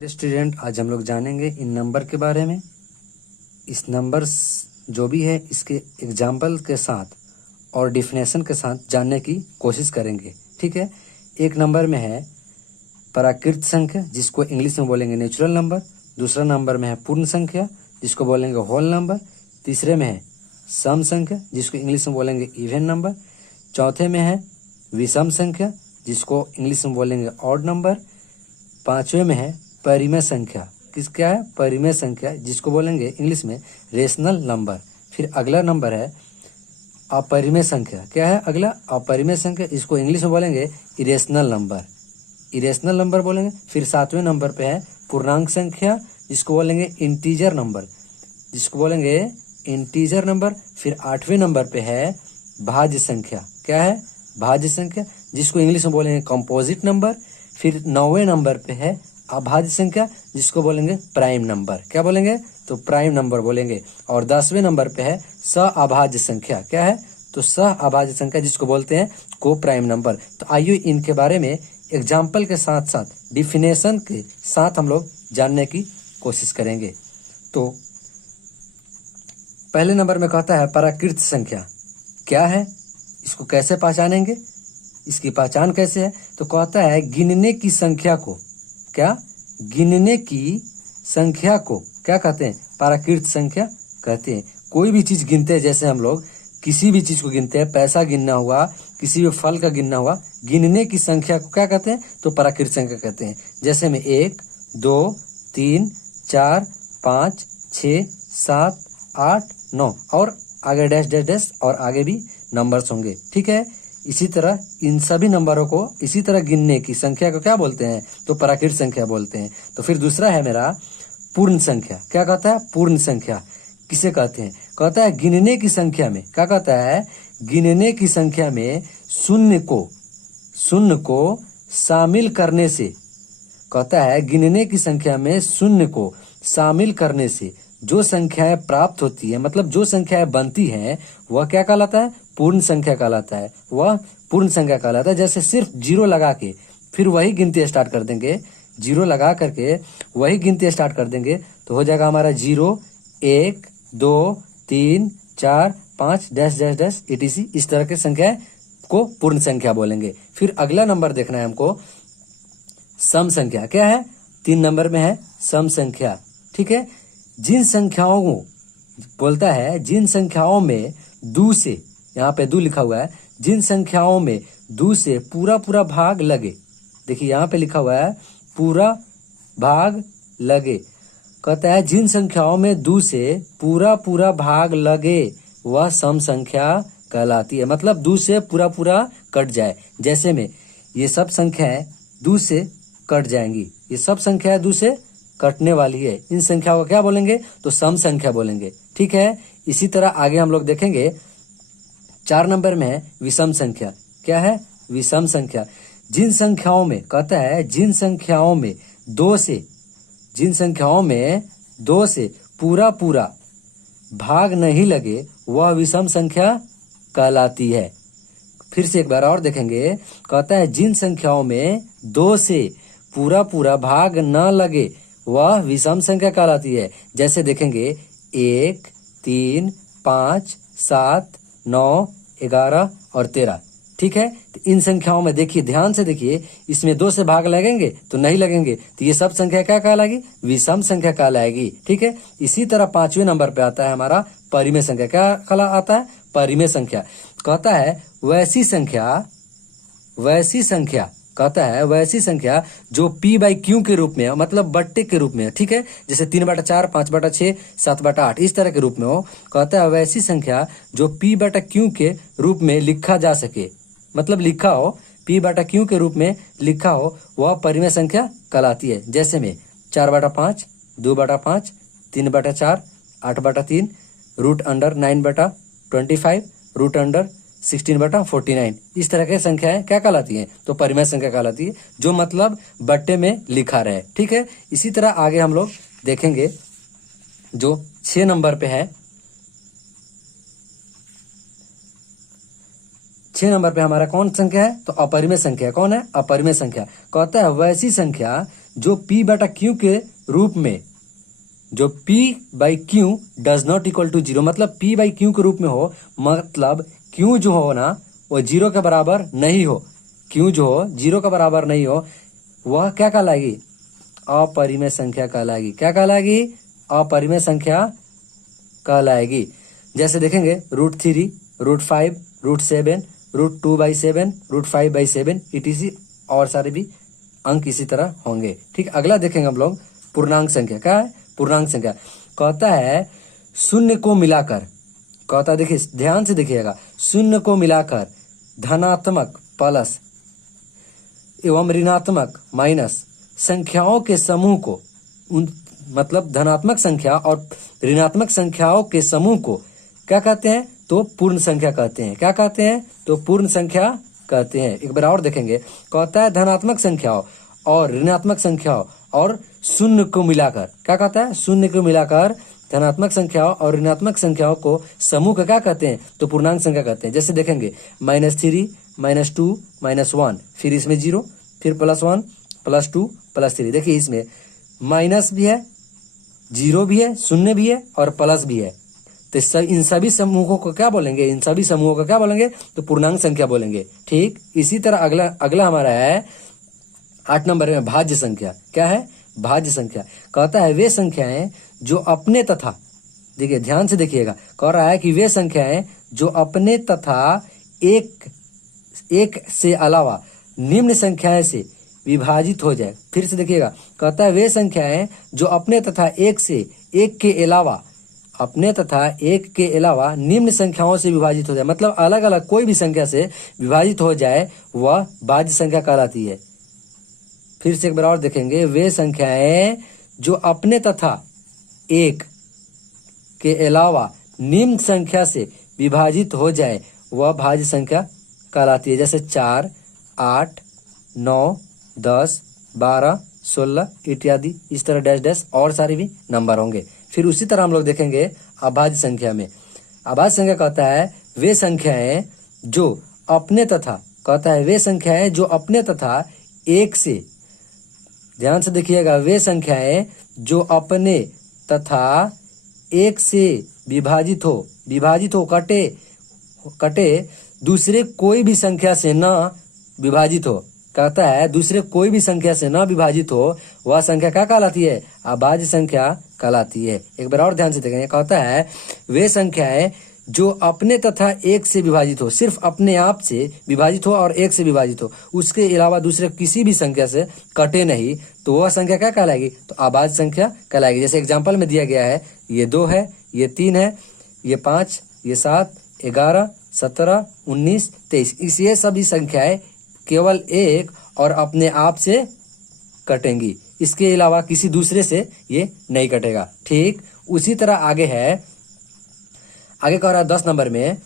Student, आज हम लोग जानेंगे इन नंबर के बारे में। इस नंबर जो भी है इसके एग्जाम्पल के साथ और डिफिनेशन के साथ जानने की कोशिश करेंगे। ठीक है। एक नंबर में है प्राकृत संख्या, जिसको इंग्लिश में बोलेंगे नेचुरल नंबर। दूसरा नंबर में है पूर्ण संख्या, जिसको बोलेंगे होल नंबर। तीसरे में है सम संख्या, जिसको इंग्लिश में बोलेंगे इवन नंबर। चौथे में है विषम संख्या, जिसको इंग्लिश में बोलेंगे ऑड नंबर। पांचवे में है परिमेय संख्या। क्या है? परिमेय संख्या, जिसको बोलेंगे इंग्लिश में रेशनल नंबर। फिर अगला नंबर है अपरिमेय संख्या। क्या है अगला? अपरिमेय संख्या, इसको इंग्लिश में बोलेंगे इरेशनल नंबर। इरेशनल नंबर बोलेंगे। फिर सातवें नंबर पे है पूर्णांक संख्या, जिसको बोलेंगे इंटीजर नंबर, जिसको बोलेंगे इंटीजर नंबर। फिर आठवें नंबर पे है भाज्य संख्या। क्या है? भाज्य संख्या, जिसको इंग्लिश में बोलेंगे कंपोजिट नंबर। फिर नौवें नंबर पे है अभाज्य संख्या, जिसको बोलेंगे प्राइम नंबर। क्या बोलेंगे? तो प्राइम नंबर बोलेंगे। और 10वें नंबर पे है सअभाज्य संख्या। क्या है? तो सअभाज्य संख्या, जिसको बोलते हैं को प्राइम नंबर। तो आइए इनके बारे में एग्जाम्पल के साथ साथ डिफिनेशन के साथ हम लोग जानने की कोशिश करेंगे। तो पहले नंबर में कहता है प्राकृत संख्या। क्या है? इसको कैसे पहचानेंगे? इसकी पहचान कैसे है? तो कहता है गिनने की संख्या को। क्या? गिनने की संख्या को क्या कहते हैं? प्राकृत संख्या कहते हैं। कोई भी चीज गिनते हैं, जैसे हम लोग किसी भी चीज को गिनते हैं, पैसा गिनना हुआ, किसी भी फल का गिनना हुआ, गिनने की संख्या को क्या कहते हैं? तो प्राकृत संख्या कहते हैं। जैसे में 1, 2, 3, 4, 5, 6, 7, 8, 9 और आगे डैश डैश डैश और आगे भी नंबर्स होंगे। ठीक है। इसी तरह इन सभी नंबरों को इसी तरह गिनने की संख्या को क्या बोलते हैं? तो प्राकृत संख्या बोलते हैं। तो फिर दूसरा है मेरा पूर्ण संख्या। क्या कहता है? पूर्ण संख्या किसे कहते हैं? कहता है गिनने की संख्या में। क्या कहता है? गिनने की संख्या में शून्य को शामिल करने से। कहता है गिनने की संख्या में शून्य को शामिल करने से जो संख्याएं प्राप्त होती है, मतलब जो संख्याएं बनती हैं, वह क्या कहलाता है? पूर्ण संख्या कहलाता है। वह पूर्ण संख्या कहलाता है। जैसे सिर्फ जीरो लगा के फिर वही गिनती स्टार्ट कर देंगे, जीरो लगा करके वही गिनती स्टार्ट कर देंगे, तो हो जाएगा हमारा 0, 1, 2, 3, 4, 5 डैश डैश डैश etc। इस तरह के संख्या को पूर्ण संख्या बोलेंगे। फिर अगला नंबर देखना है हमको सम संख्या। क्या है? 3 नंबर में है सम संख्या। ठीक है। जिन संख्याओं को बोलता है, जिन संख्याओं में दो से, यहाँ पे 2 लिखा हुआ है, जिन संख्याओं में 2 से पूरा पूरा भाग लगे। देखिए यहाँ पे लिखा हुआ है पूरा भाग लगे। कहता है जिन संख्याओं में 2 से पूरा पूरा भाग लगे वह सम संख्या कहलाती है। मतलब 2 से पूरा पूरा कट जाए। जैसे में ये सब संख्याएं 2 से कट जाएंगी, ये सब संख्याएं 2 से कटने वाली है, इन संख्याओं को क्या बोलेंगे? तो सम संख्या बोलेंगे। ठीक है। इसी तरह आगे हम लोग देखेंगे 4 नंबर में है विषम संख्या। क्या है? विषम संख्या। जिन संख्याओं में, कहता है जिन संख्याओं में 2 से पूरा पूरा भाग नहीं लगे वह विषम संख्या कहलाती है। फिर से एक बार और देखेंगे। कहता है जिन संख्याओं में 2 से पूरा पूरा भाग न लगे वह विषम संख्या कहलाती है। जैसे देखेंगे 1, 3, 5, 7, 9, 11 और 13। ठीक है। तो इन संख्याओं में देखिए, ध्यान से देखिए, इसमें 2 से भाग लगेंगे तो नहीं लगेंगे, तो ये सब संख्या क्या कहलाएगी? विषम संख्या कहलाएगी। ठीक है। इसी तरह 5वें नंबर पे आता है हमारा परिमेय संख्या। क्या आता है? परिमेय संख्या। कहता है वैसी संख्या कहता है वैसी संख्या जो p/q के रूप में हो, मतलब बट्टे के रूप में हो। ठीक है। जैसे 3/4, 5/6, 7/8 इस तरह के रूप में हो। कहता है वैसी संख्या जो p/q के रूप में लिखा जा सके, मतलब लिखा हो, p/q के रूप में लिखा हो, वह परिमेय संख्या कहलाती है। जैसे में 4/5, 2/5, 3/4, 8/3, √9/25, √16/49 इस तरह के संख्याएं क्या कहलाती हैं? तो परिमेय संख्या कहलाती है, जो मतलब बट्टे में लिखा रहे। ठीक है। इसी तरह आगे हम लोग देखेंगे जो 6 नंबर पे है। 6 नंबर पे हमारा कौन संख्या है? तो अपरिमेय संख्या। कौन है? अपरिमेय संख्या। कहता है वैसी संख्या जो P बटा Q के रूप में, जो P by Q does not equal to 0, मतलब P बाई Q के रूप में हो, मतलब Q जो हो ना वो 0 के बराबर नहीं हो, Q जो हो 0 के बराबर नहीं हो, वह क्या कहलाएगी? अपरिमेय संख्या कहलाएगी। क्या कहलाएगी? अपरिमेय संख्या कहलाएगी। जैसे देखेंगे √3, √5, √7, √2/7, √5/7 etc और सारे भी अंक इसी तरह होंगे। ठीक, अगला देखेंगे हम लोग पूर्णांक संख्या। क्या है? पूर्णांक संख्या कहता है शून्य को मिलाकर, कहता है, देखिए ध्यान से देखिएगा, शून्य को मिलाकर धनात्मक प्लस एवं ऋणात्मक माइनस संख्याओं के समूह को, मतलब धनात्मक संख्या और ऋणात्मक संख्याओं के समूह को क्या कहते हैं? तो पूर्ण संख्या कहते हैं। क्या कहते हैं? तो पूर्ण संख्या कहते हैं। एक बार और देखेंगे, कहता है धनात्मक संख्याओं और ऋणात्मक संख्याओं और शून्य को मिलाकर, क्या कहता है? शून्य को मिलाकर धनात्मक संख्याओं और ऋणात्मक संख्याओं को समूह का क्या कहते हैं? तो पूर्णांक संख्या कहते हैं। जैसे देखेंगे -3, -2, -1, फिर इसमें 0, फिर +1, +2, +3। देखिए इसमें माइनस भी है, 0 भी है, शून्य भी है और प्लस भी है। तो इन सभी समूहों को क्या बोलेंगे? इन सभी समूहों को क्या बोलेंगे? तो पूर्णांक संख्या बोलेंगे। ठीक, इसी तरह अगला हमारा है 8 नंबर में भाज्य संख्या। क्या है? भाज्य संख्या कहता है वे संख्याएं जो अपने तथा, देखिए ध्यान से देखिएगा, कह रहा है कि वे संख्याएं जो अपने तथा एक से अलावा निम्न संख्याएं से विभाजित हो जाए। फिर से देखिएगा, कहता है वे संख्याएं जो अपने तथा एक के अलावा, अपने तथा एक के अलावा निम्न संख्याओं से विभाजित हो जाए, मतलब अलग अलग कोई भी संख्या से विभाजित हो जाए, वह भाज्य संख्या कहलाती है। फिर से एक बार और देखेंगे, वे संख्याएं जो अपने तथा एक के अलावा निम्न संख्या से विभाजित हो जाए, वह भाज्य संख्या कहलाती है। जैसे 4, 8, 9, 10, 12, 16 इत्यादि, इस तरह डैश डैश और सारे भी नंबर होंगे। फिर उसी तरह हम लोग देखेंगे अभाज्य संख्या में। अभाज्य संख्या कहता है वे संख्याएं जो अपने तथा, कहता है वे संख्याएं जो अपने तथा एक से, ध्यान से देखिएगा, वे संख्याएं जो अपने तथा एक से विभाजित हो कटे दूसरे कोई भी संख्या से न विभाजित हो। कहता है दूसरे कोई भी संख्या से न विभाजित हो, वह संख्या क्या कहलाती है? अभाज्य संख्या कहलाती है। एक बार और ध्यान से देखेंगे, कहता है वे संख्याएं जो अपने तथा एक से विभाजित हो, सिर्फ अपने आप से विभाजित हो और एक से विभाजित हो, उसके अलावा दूसरे किसी भी संख्या से कटे नहीं, तो वह संख्या क्या कहलाएगी? तो अभाज्य संख्या कहलाएगी। जैसे एग्जाम्पल में दिया गया है, ये 2 है, ये 3 है, ये 5, ये 7, 11, 17, 19, 23, ये सभी संख्याएं केवल एक और अपने आप से कटेंगी, इसके अलावा किसी दूसरे से ये नहीं कटेगा। ठीक, उसी तरह आगे कह रहा है 10 नंबर में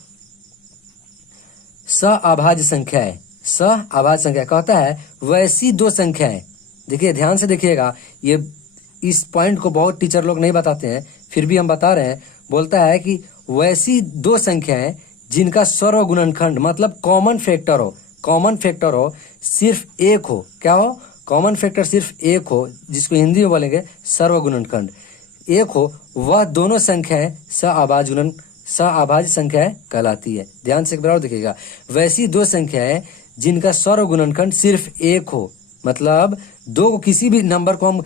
सअभाज्य संख्याएं। सअभाज्य संख्या कहता है वैसी दो संख्याएं, देखिए ध्यान से देखिएगा, ये इस पॉइंट को बहुत टीचर लोग नहीं बताते हैं, फिर भी हम बता रहे हैं। बोलता है कि वैसी दो संख्याएं जिनका सर्वगुणनखंड, मतलब कॉमन फैक्टर हो सिर्फ एक हो। क्या हो? कॉमन फैक्टर सिर्फ एक हो, जिसको हिंदी में बोलेंगे सर्वगुणनखंड एक हो, वह दोनों संख्याएं सअभाज्य संख्याएं कहलाती है। ध्यान से एक बार और देखिएगा, वैसी दो संख्याएं जिनका सर्वगुणनखंड सिर्फ एक हो, मतलब दो किसी भी नंबर को हम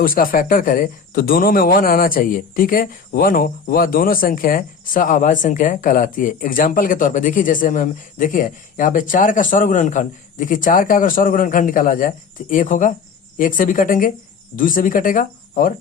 उसका फैक्टर करें तो दोनों में 1 आना चाहिए। ठीक है, 1 हो, वह दोनों संख्याएं सअभाज्य संख्याएं कहलाती है। एग्जाम्पल के तौर पे देखिए, जैसे हम देखिए यहाँ पे 4 का सर्वगुणनखंड, देखिए 4 का अगर सर्वगुणनखंड निकाला जाए तो 1 होगा, 1 से भी कटेंगे, 2 से भी कटेगा और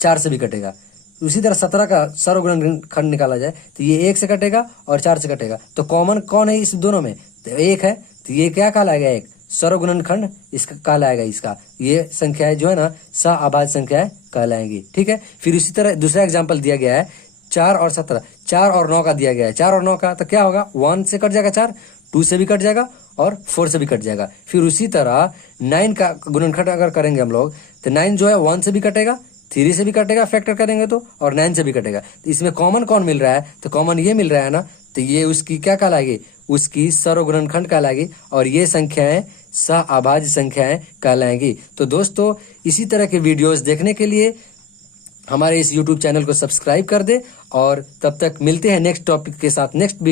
4 से भी कटेगा। उसी तरह 17 का सर्वगुणनखंड निकाला जाए तो ये 1 से कटेगा और 4 से कटेगा। तो कॉमन कौन है इस दोनों में? तो 1 है, तो ये क्या कहलाएगा? एक सर्वगुणनखंड इसका कहलाएगा। इसका ये संख्याएं जो है ना सअभाज्य संख्याएं कहलाएंगी। ठीक है, फिर इसी तरह दूसरा एग्जाम्पल दिया गया है 4 और 17, 4 और 9 का दिया गया है। 4 और 9 का तो क्या होगा? 1 से कट जाएगा 4, 2 से भी कट जाएगा और 4 से भी कट जाएगा। फिर उसी तरह 9 का गुणनखंड अगर करेंगे हम लोग तो 9 जो है 1 से भी कटेगा, 3 से भी कटेगा फैक्टर करेंगे तो, और 9 से भी कटेगा। तो इसमें कॉमन कौन मिल रहा है? तो कॉमन ये मिल रहा है ना, तो ये उसकी क्या कहलाएगी? उसकी सर्वगुणनखंड कहलाएगी। और ये संख्याएं सहअभाज्य संख्याएं कहलाएंगी। तो दोस्तों, इसी तरह के वीडियोस देखने के लिए हमारे इस YouTube चैनल को सब्सक्राइब कर दे और तब तक मिलते हैं नेक्स्ट टॉपिक के साथ, नेक्स्ट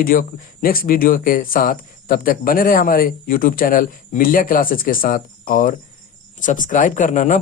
वीडियो के साथ। तब तक बने रहे हमारे YouTube चैनल मिल्या क्लासेज के साथ और सब्सक्राइब करना ना